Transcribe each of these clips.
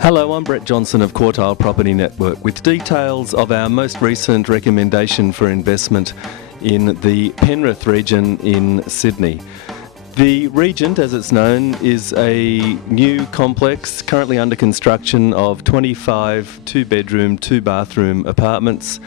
Hello, I'm Brett Johnson of Quartile Property Network with details of our most recent recommendation for investment in the Penrith region in Sydney. The Regent, as it's known, is a new complex currently under construction of 25 two-bedroom, two-bathroom apartments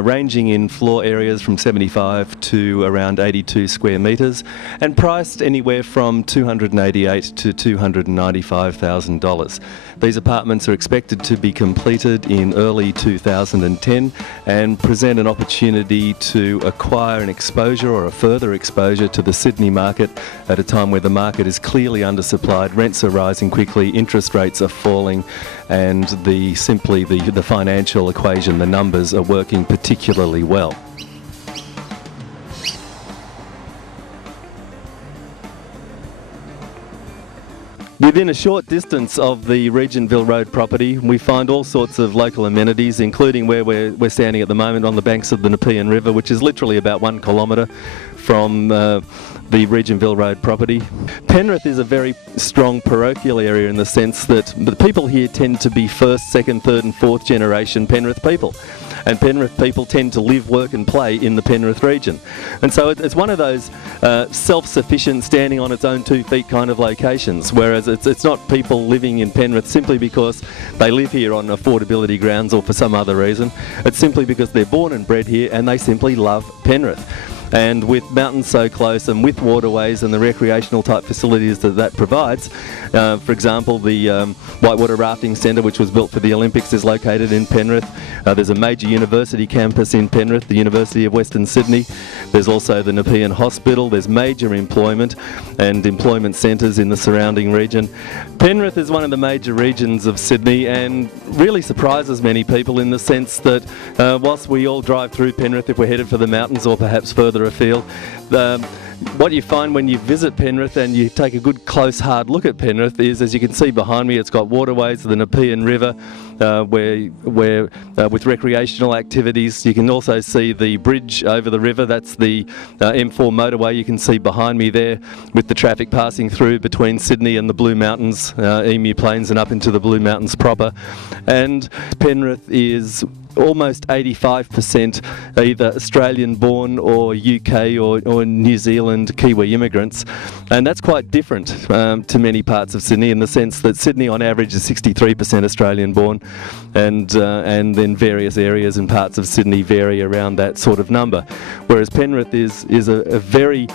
ranging in floor areas from 75 to around 82 square metres and priced anywhere from $288,000 to $295,000. These apartments are expected to be completed in early 2010 and present an opportunity to acquire an exposure or a further exposure to the Sydney market at a time where the market is clearly undersupplied, rents are rising quickly, interest rates are falling, and the financial equation, the numbers are working particularly well. Within a short distance of the Regentville Road property, we find all sorts of local amenities, including where we're standing at the moment on the banks of the Nepean River, which is literally about 1 kilometre from the Regentville Road property. Penrith is a very strong parochial area in the sense that the people here tend to be first, second, third and fourth generation Penrith people. And Penrith people tend to live, work and play in the Penrith region. And so it's one of those self-sufficient, standing on its own 2 feet kind of locations, whereas it's not people living in Penrith simply because they live here on affordability grounds or for some other reason. It's simply because they're born and bred here and they simply love Penrith. And with mountains so close and with waterways and the recreational type facilities that provides, for example, the Whitewater Rafting Centre, which was built for the Olympics, is located in Penrith. There's a major university campus in Penrith, the University of Western Sydney. There's also the Nepean Hospital. There's major employment and employment centres in the surrounding region. Penrith is one of the major regions of Sydney and really surprises many people in the sense that whilst we all drive through Penrith if we're headed for the mountains or perhaps further afield, what you find when you visit Penrith and you take a good close hard look at Penrith is, as you can see behind me, it's got waterways, the Nepean River, where with recreational activities. You can also see the bridge over the river. That's the M4 motorway you can see behind me there, with the traffic passing through between Sydney and the Blue Mountains, Emu Plains and up into the Blue Mountains proper. And Penrith is almost 85% either Australian born or UK or New Zealand Kiwi immigrants, and that's quite different to many parts of Sydney in the sense that Sydney on average is 63% Australian born, and then various areas and parts of Sydney vary around that sort of number, whereas Penrith is a very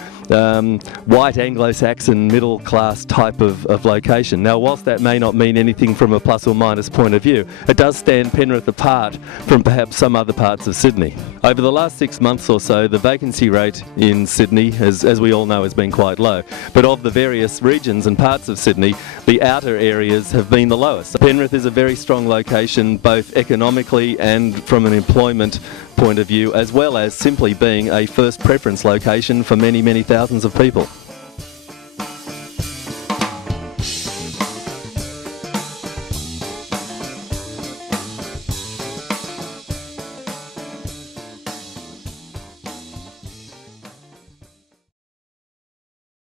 white Anglo-Saxon middle class type of location. Now, whilst that may not mean anything from a plus or minus point of view, it does stand Penrith apart from perhaps some other parts of Sydney. Over the last 6 months or so, the vacancy rate in Sydney, as we all know, has been quite low. But of the various regions and parts of Sydney, the outer areas have been the lowest. Penrith is a very strong location, both economically and from an employment point of view, as well as simply being a first preference location for many, many thousands of people.